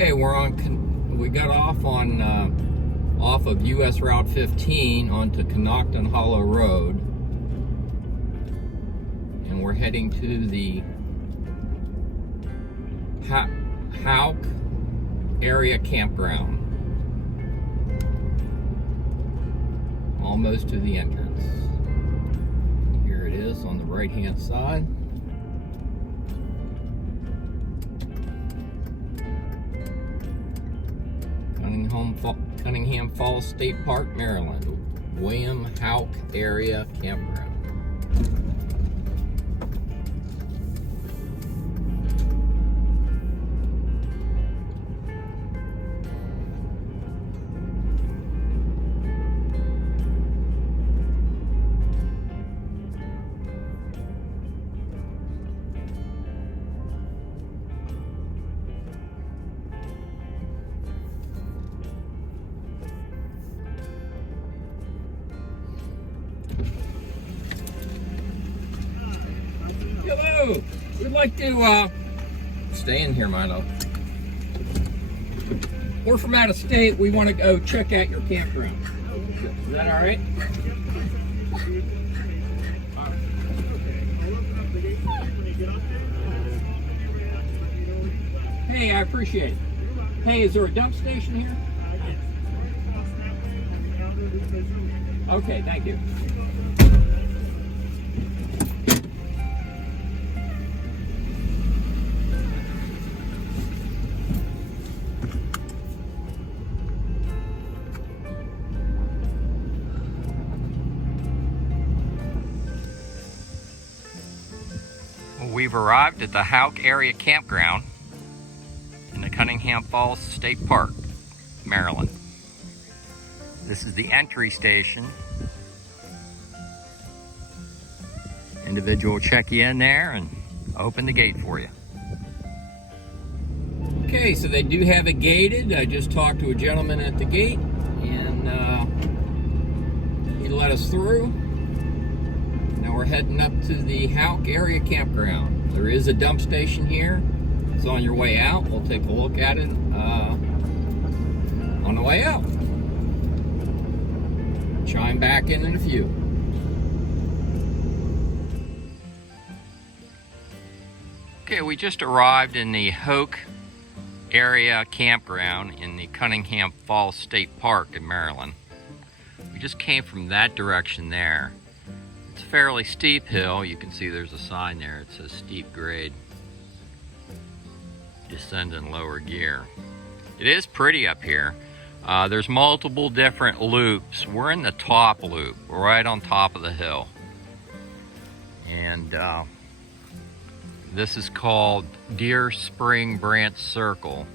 Okay, we got off on off of US Route 15 onto Cunningham Hollow Road, and we're heading to the Houck area campground. Almost to the entrance. Here it is on the right-hand side. Cunningham Falls State Park, Maryland. William Houck area campground. Hello! We'd like to stay in here, Milo. We're from out of state. We want to go check out your campground. Is that all right? Hey, I appreciate it. Hey, is there a dump station here? Okay, thank you. We've arrived at the Houck area campground in the Cunningham Falls State Park, Maryland. This is the entry station. Individual will check you in there and open the gate for you. Okay, so they do have it gated. I just talked to a gentleman at the gate, and he let us through. Now we're heading up to the Houck area campground. There is a dump station here. It's on your way out. We'll take a look at it on the way out. Chime back in a few. Okay, we just arrived in the Houck area campground in the Cunningham Falls State Park in Maryland. We just came from that direction there. It's a fairly steep hill. You can see there's a sign there. It says steep grade. Descend in lower gear. It is pretty up here. There's multiple different loops. We're in the top loop. We're right on top of the hill. And this is called Deer Spring Branch Circle.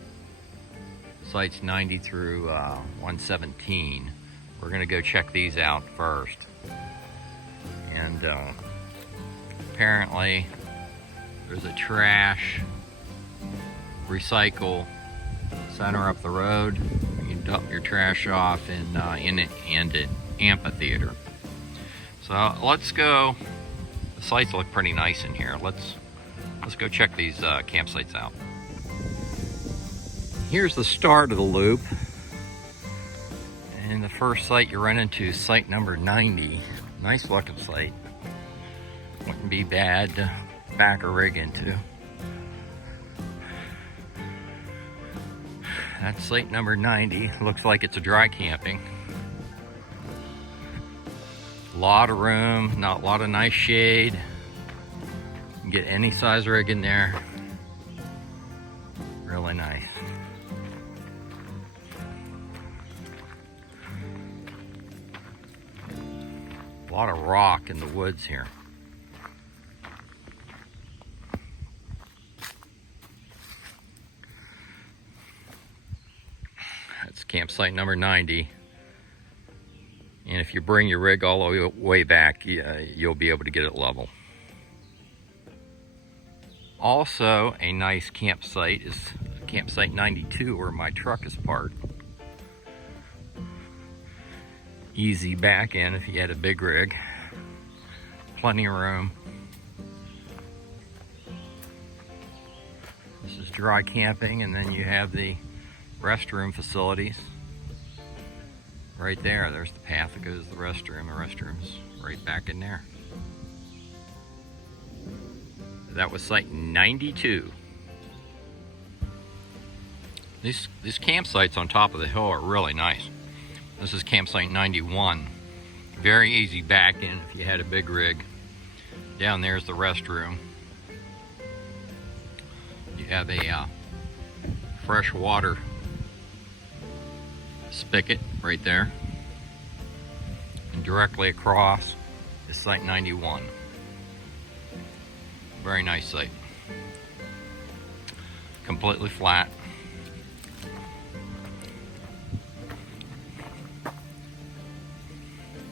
Sites 90 through 117. We're gonna go check these out first. And apparently there's a trash recycle center up the road. You can dump your trash off in an amphitheater. So let's go. The sites look pretty nice in here. Let's go check these campsites out. Here's the start of the loop. And the first site you run into is site number 90. Nice looking site. Wouldn't be bad to back a rig into. That's site number 90. Looks like it's a dry camping. A lot of room, not a lot of nice shade. You can get any size rig in there. Really nice. A lot of rock in the woods here. That's campsite number 90. And if you bring your rig all the way back, you'll be able to get it level. Also, a nice campsite is campsite 92, where my truck is parked. Easy back in if you had a big rig. Plenty of room. This is dry camping, and then you have the restroom facilities. Right there, there's the path that goes to the restroom. The restroom's right back in there. That was site 92. These campsites on top of the hill are really nice. This is campsite 91. Very easy back in if you had a big rig. Down there's the restroom. You have a fresh water spigot right there. And directly across is site 91. Very nice site. Completely flat.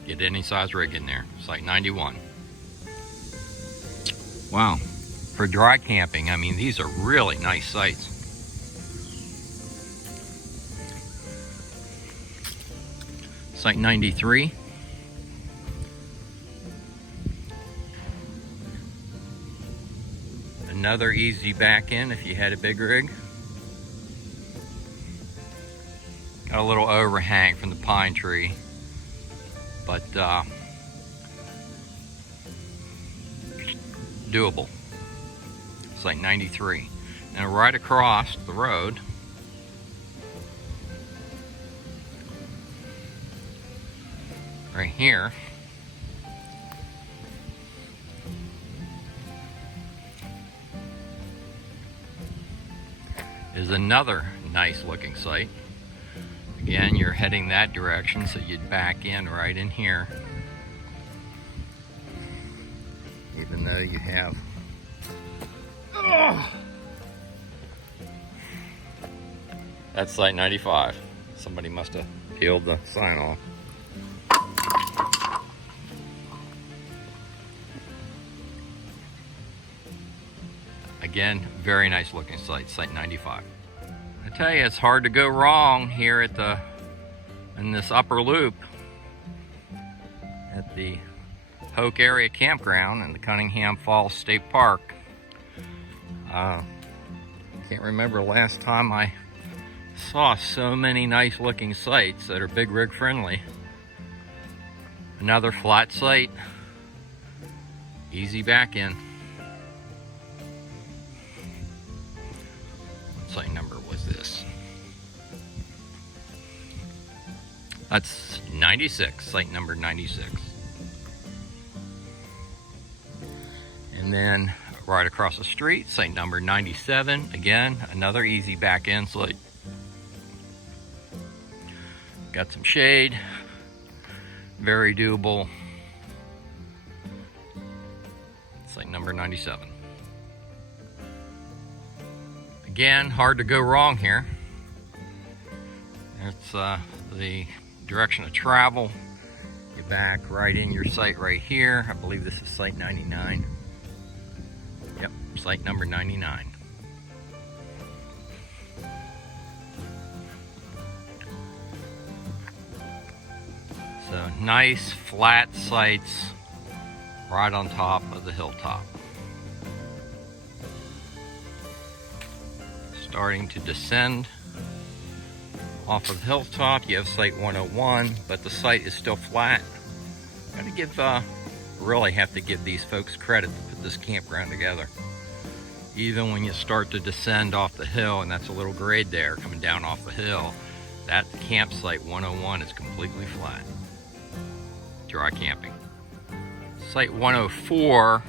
Get any size rig in there. Site 91. Wow. For dry camping, I mean, these are really nice sites. Site 93. Another easy back in if you had a big rig. Got a little overhang from the pine tree, but doable. Site 93. And right across the road right here is another nice looking site. Again, you're heading that direction, so you'd back in right in here. Even though you have that's site 95. Somebody must have peeled the sign off. Again, very nice looking site, site 95. I tell you, it's hard to go wrong here at in this upper loop at the Houck area campground in the Cunningham Falls State Park. Can't remember last time I saw so many nice looking sites that are big rig friendly. Another flat site, easy back in. What site number was this? That's 96, site number 96. And then right across the street, site number 97. Again, another easy back in site. Got some shade, very doable. Site number 97. Again, hard to go wrong here. It's the direction of travel. You're back right in your site right here. I believe this is site 99. Yep, site number 99. So nice flat sites right on top of the hilltop. Starting to descend off of the hilltop, you have site 101, but the site is still flat. Gotta give, really have to give these folks credit to put this campground together. Even when you start to descend off the hill, and that's a little grade there coming down off the hill, that campsite 101 is completely flat. Dry camping. Site 104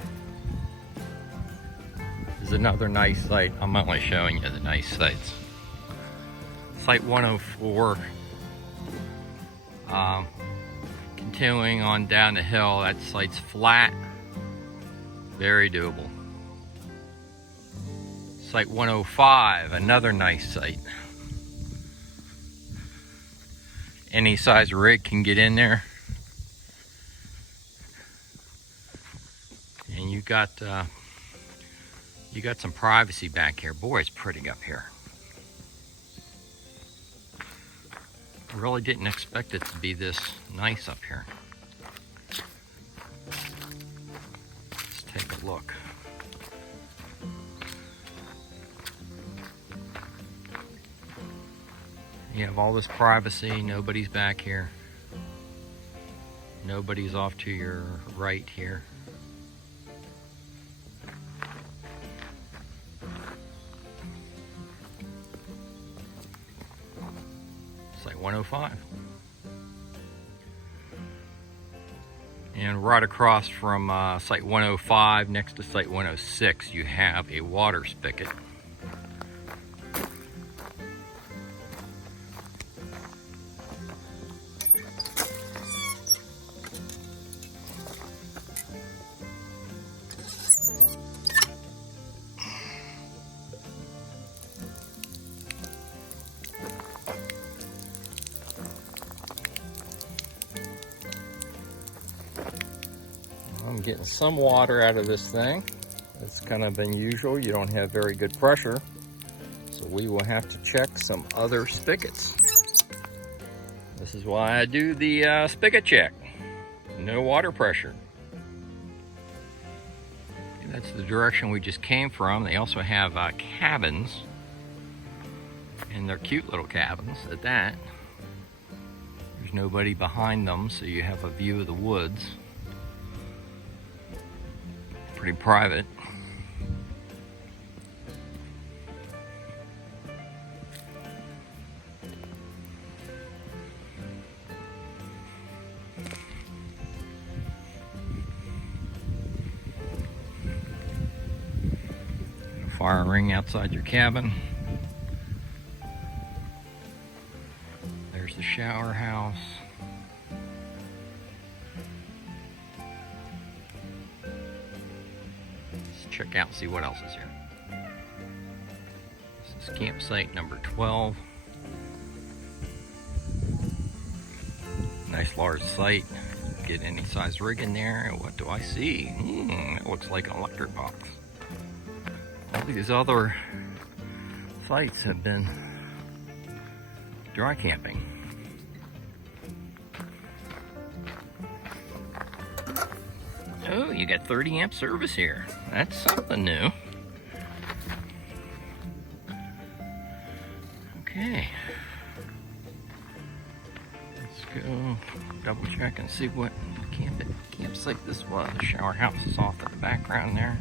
is another nice site. I'm only showing you the nice sites. Site 104, continuing on down the hill, that site's flat, very doable. Site 105, another nice site. Any size rig can get in there. And you got some privacy back here. Boy, it's pretty up here. Really didn't expect it to be this nice up here. Let's take a look. You have all this privacy, nobody's back here. Nobody's off to your right here. Site 105. And right across from Site 105, next to Site 106, you have a water spigot. I'm getting some water out of this thing. It's kind of unusual. You don't have very good pressure. So we will have to check some other spigots. This is why I do the spigot check. No water pressure. That's the direction we just came from. They also have cabins. And they're cute little cabins at that. There's nobody behind them, so you have a view of the woods. Pretty private. Fire ring outside your cabin. There's the shower house. Check out and see what else is here. This is campsite number 12. Nice large site. Get any size rig in there. What do I see? It looks like an electric box. All these other sites have been dry camping. Oh, you got 30 amp service here. That's something new. Okay. Let's go double check and see what campsite this was. The shower house is off in the background there.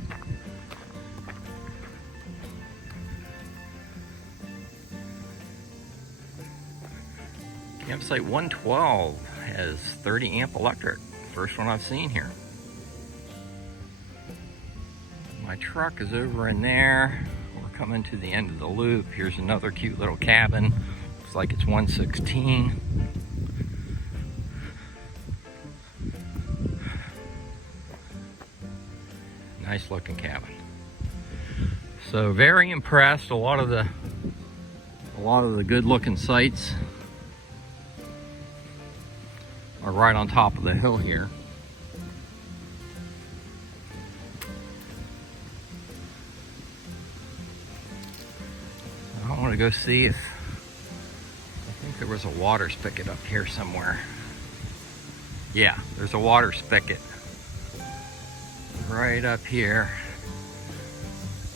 Campsite 112 has 30 amp electric. First one I've seen here. My truck is over in there. We're coming to the end of the loop. Here's another cute little cabin. Looks like it's 116. Nice looking cabin. So very impressed. A lot of the good looking sites are right on top of the hill here. I want to go see if, I think there was a water spigot up here somewhere. Yeah, there's a water spigot right up here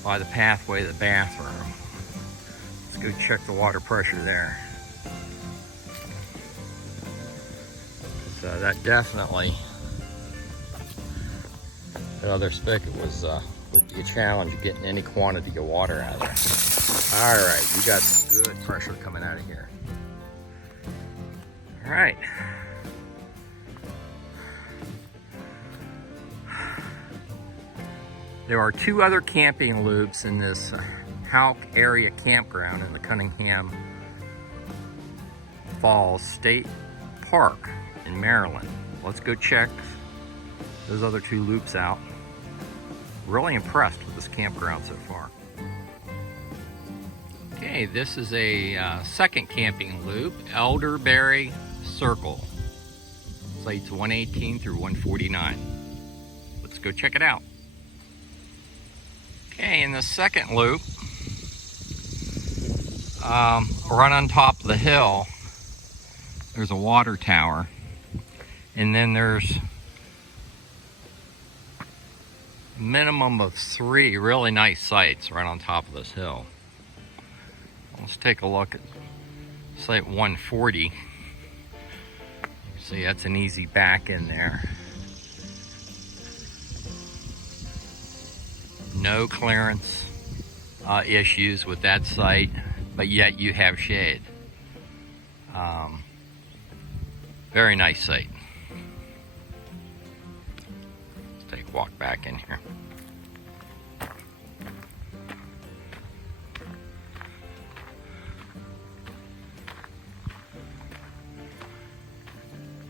by the pathway to the bathroom. Let's go check the water pressure there. That definitely, that other spigot would be a challenge of getting any quantity of water out of there. All right, you got some good pressure coming out of here. All right. There are two other camping loops in this Houck area campground in the Cunningham Falls State Park in Maryland. Let's go check those other two loops out. Really impressed with this campground so far. Okay, this is a second camping loop, Elderberry Circle. Sites 118 through 149. Let's go check it out. Okay, in the second loop, right on top of the hill, there's a water tower. And then there's a minimum of 3 really nice sites right on top of this hill. Let's take a look at Site 140. See, that's an easy back in there. No clearance issues with that site, but yet you have shade. Very nice site. Let's take a walk back in here.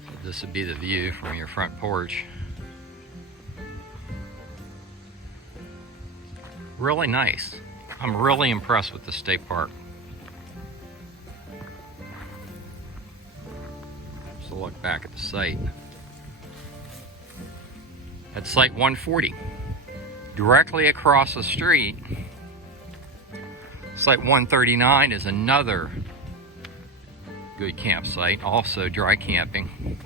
So this would be the view from your front porch. Really nice. I'm really impressed with the state park. So look back at the site. At site 140, directly across the street, site 139 is another good campsite, also dry camping.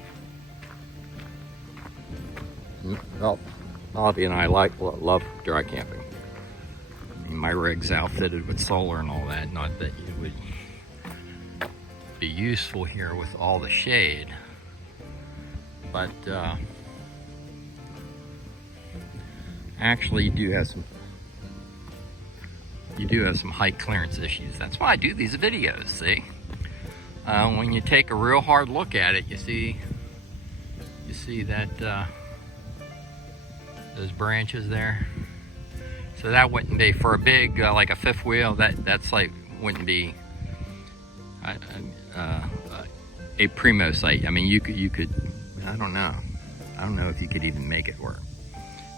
Well, Bobby and I love dry camping. My rig's outfitted with solar and all that. Not that it would be useful here with all the shade, but actually you do have some height clearance issues. That's why I do these videos. See, when you take a real hard look at it, you see that those branches there. So that wouldn't be for a big, like a fifth wheel, that site wouldn't be a primo site. I mean, you could, I don't know if you could even make it work.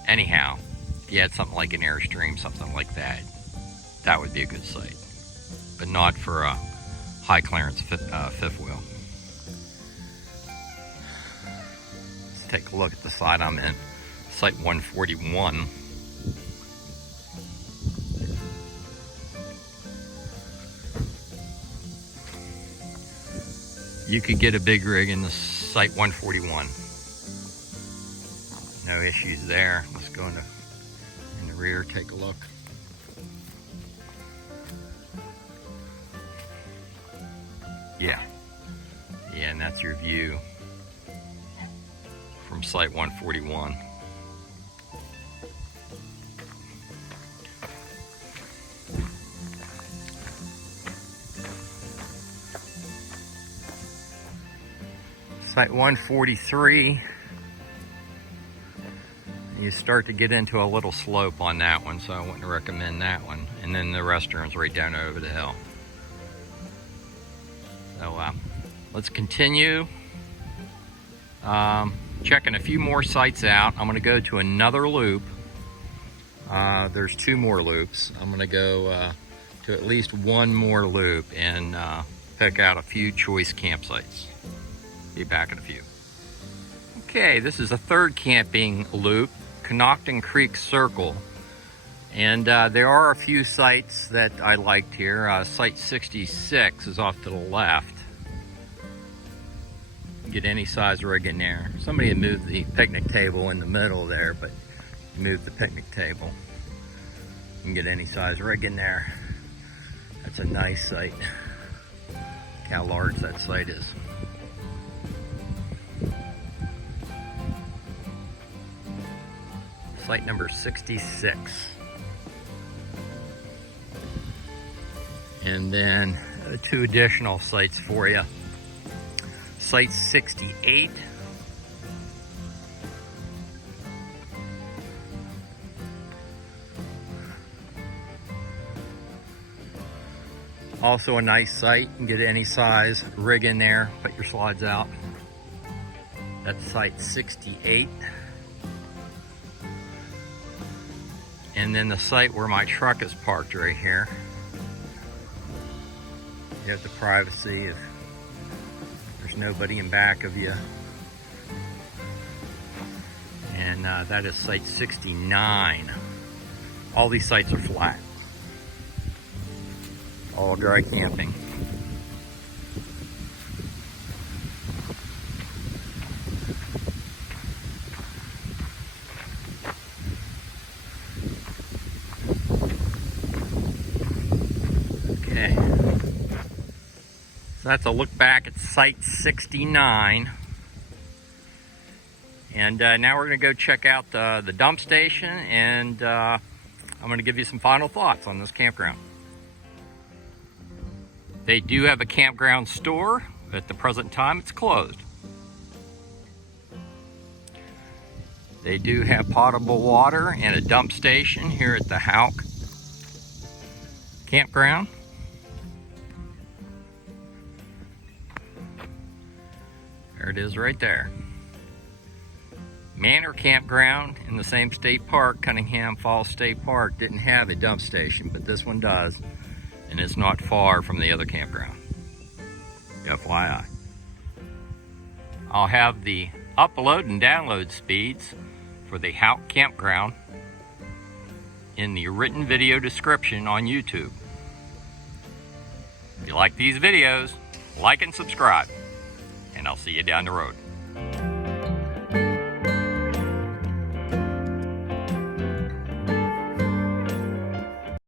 Anyhow, if you had something like an Airstream, something like that, that would be a good site, but not for a high clearance fifth wheel. Let's take a look at the site I'm in, site 141. You could get a big rig in the site 141. No issues there. Let's go in the rear, take a look. Yeah, and that's your view from site 141. Site 143, you start to get into a little slope on that one, so I wouldn't recommend that one. And then the restaurant's right down over the hill. So let's continue checking a few more sites out. I'm going to go to another loop. There's 2 more loops. I'm going to go to at least one more loop and pick out a few choice campsites. Be back in a few. Okay, this is a third camping loop, Cunningham Creek Circle. And there are a few sites that I liked here. Site 66 is off to the left. You can get any size rig in there. Somebody had moved the picnic table in the middle there, but moved the picnic table. You can get any size rig in there. That's a nice site. Look how large that site is. Site number 66. And then 2 additional sites for you. Site 68. Also a nice site. You can get any size rig in there, put your slides out. That's site 68. And then the site where my truck is parked right here. You have the privacy if there's nobody in back of you. And that is site 69. All these sites are flat. All dry camping. So that's a look back at Site 69. And now we're going to go check out the dump station, and I'm going to give you some final thoughts on this campground. They do have a campground store. At the present time, it's closed. They do have potable water and a dump station here at the Houck campground. There it is right there. Manor Campground in the same state park, Cunningham Falls State Park, didn't have a dump station, but this one does, and it's not far from the other campground. FYI. I'll have the upload and download speeds for the Houck campground in the written video description on YouTube. If you like these videos, like and subscribe, and I'll see you down the road.